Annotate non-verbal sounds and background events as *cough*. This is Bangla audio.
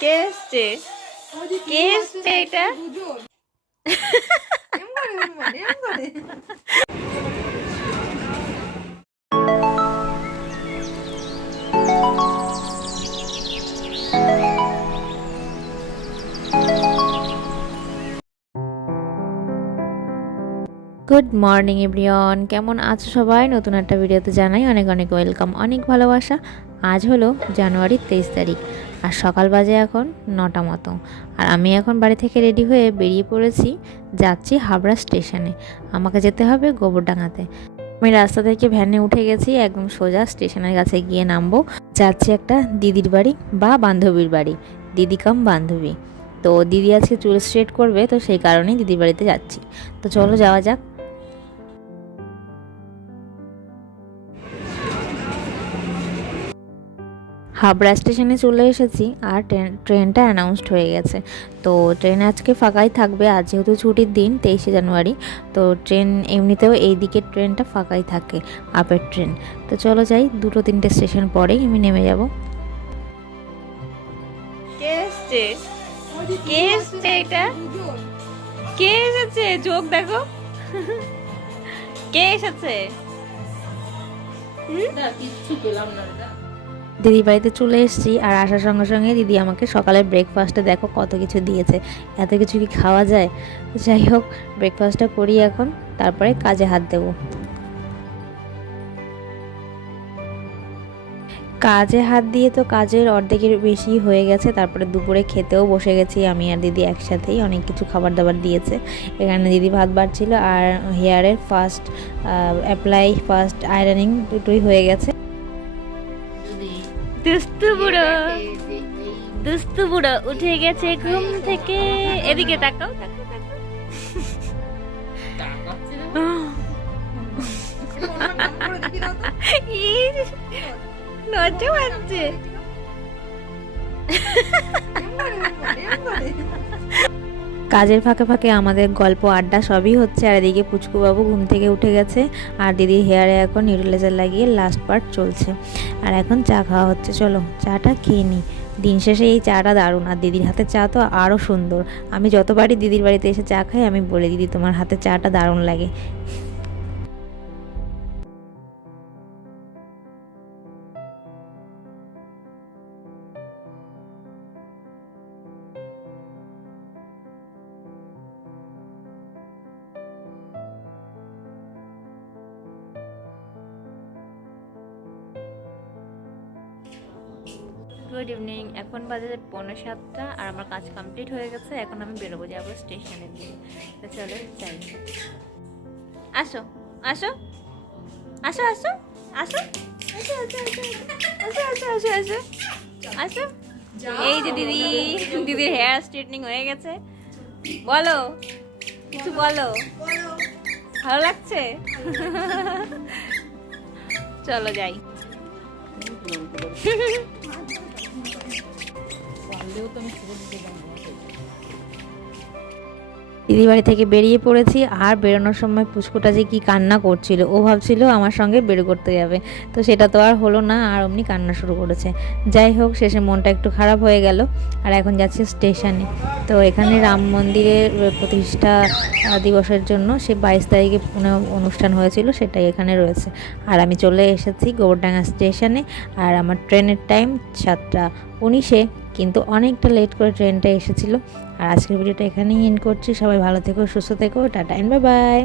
কে এসছে? কে এসছে এটা? *laughs* গুড মর্নিং এভরিওয়ান কেমন আছো সবাই? নতুন একটা ভিডিওতে জানাই অনেক অনেক ওয়েলকাম অনেক ভালোবাসা। আজ হলো জানুয়ারির তেইশ তারিখ, আর সকাল বাজে এখন নটা মতো। আর আমি এখন বাড়ি থেকে রেডি হয়ে বেরিয়ে পড়েছি, যাচ্ছি হাবড়া স্টেশনে আমাকে যেতে হবে গোবরডাঙ্গাতে। আমি রাস্তা থেকে ভ্যানে উঠে গেছি, একদম সোজা স্টেশনের কাছে গিয়ে নামবো। যাচ্ছি একটা দিদির বাড়ি বা বান্ধবীর বাড়ি। দিদি কাম বান্ধবী। তো দিদি আজকে চুল স্ট্রেট করবে, তো সেই কারণেই দিদির বাড়িতে যাচ্ছি। তো চলো যাওয়া যাক। হাবড়া স্টেশনে চলে এসেছি আর ট্রেন ট্রেনটা অ্যানাউন্সড হয়ে গেছে। তো ট্রেন আজকে ফাঁকাই থাকবে আজ যেহেতু ছুটির দিন তেইশে জানুয়ারি তো ট্রেন এমনিতেও এই দিকের ট্রেনটা ফাঁকাই থাকে আপের ট্রেন। তো চলো যাই দুটো তিনটে স্টেশন পরেই আমি নেমে যাব। কে এসছে? কে এসছে এটা? কে এসেছে? চোখ দেখো। কে এসেছে? দিদি বাড়িতে চলে এসেছি আর আসার সঙ্গে সঙ্গে দিদি আমাকে সকালের ব্রেকফাস্টে দেখো কত কিছু দিয়েছে। এত কিছু কি খাওয়া যায়? যাই হোক ব্রেকফাস্টটা করি এখন, তারপরে কাজে হাত দেবো। কাজে হাত দিয়ে তো কাজের অর্ধেকের বেশি হয়ে গেছে, তারপরে দুপুরে খেতেও বসে গেছি আমি আর দিদি একসাথেই, অনেক কিছু খাবার দাবার দিয়েছে। এখানে দিদি ভাত বাড়ছিল আর হেয়ারের ফার্স্ট অ্যাপ্লাই ফার্স্ট আয়রনিং দুটোই হয়ে গেছে। দুস্তু বুড়ো দুস্তু বুড়ো উঠে গেছে ঘুম থেকে। এদিকে তাকাও। লজ্জা পাচ্ছে কাজের ফাঁকে ফাঁকে আমাদের গল্প, আড্ডা সবই হচ্ছে, আর এদিকে পুচকুবাবু ঘুম থেকে উঠে গেছে, আর দিদির হেয়ারে এখন নিউট্রালাইজার লাগিয়ে লাস্ট পার্ট চলছে। আর এখন চা খাওয়া হচ্ছে, চলো চাটা খেয়ে নিই দিন শেষে এই চাটা দারুণ, আর দিদির হাতে চা তো আরও সুন্দর। আমি যতবারই দিদির বাড়িতে এসে চা খাই, আমি বলে, দিদি, তোমার হাতে চাটা দারুণ লাগে। গুড ইভিনিং এখন বাজে পৌনে সাতটা আর আমার কাজ কমপ্লিট হয়ে গেছে এখন আমি বেরোবো যাব স্টেশনের দিকে তো চলো যাই আসো আসো আসো আসো আসো আসো আসো আসো আসো এই যে দিদি দিদির হেয়ার স্ট্রেটনিং হয়ে গেছে বলো কিছু বলো ভালো লাগছে চলো যাই পারলেও তো আমি ছোটো দিতে বাড়ি থেকে বেরিয়ে পড়েছি, আর বেরোনোর সময় পুষ্কুটা যে কি কান্না করছিল, ও ভাবছিল আমার সঙ্গে বের করতে যাবে। তো সেটা তো আর হলো না, আর অমনি কান্না শুরু করেছে। যাই হোক, শেষে মনটা একটু খারাপ হয়ে গেল, আর এখন যাচ্ছি স্টেশনে। তো এখানে রাম মন্দিরের প্রতিষ্ঠা দিবসের জন্য সে বাইশ তারিখে পুনে অনুষ্ঠান হয়েছিল, সেটাই এখানে রয়েছে। আর আমি চলে এসেছি গোবরডাঙ্গা স্টেশনে, আর আমার ট্রেনের টাইম সাতটা উনিশে। কিন্তু অনেকটা লেট করে ট্রেনটা এসেছিল। আর আজকের ভিডিওটা এখানেই এন্ড করছি। সবাই ভালো থেকো, সুস্থ থেকো, টাটা এন্ড বাই বাই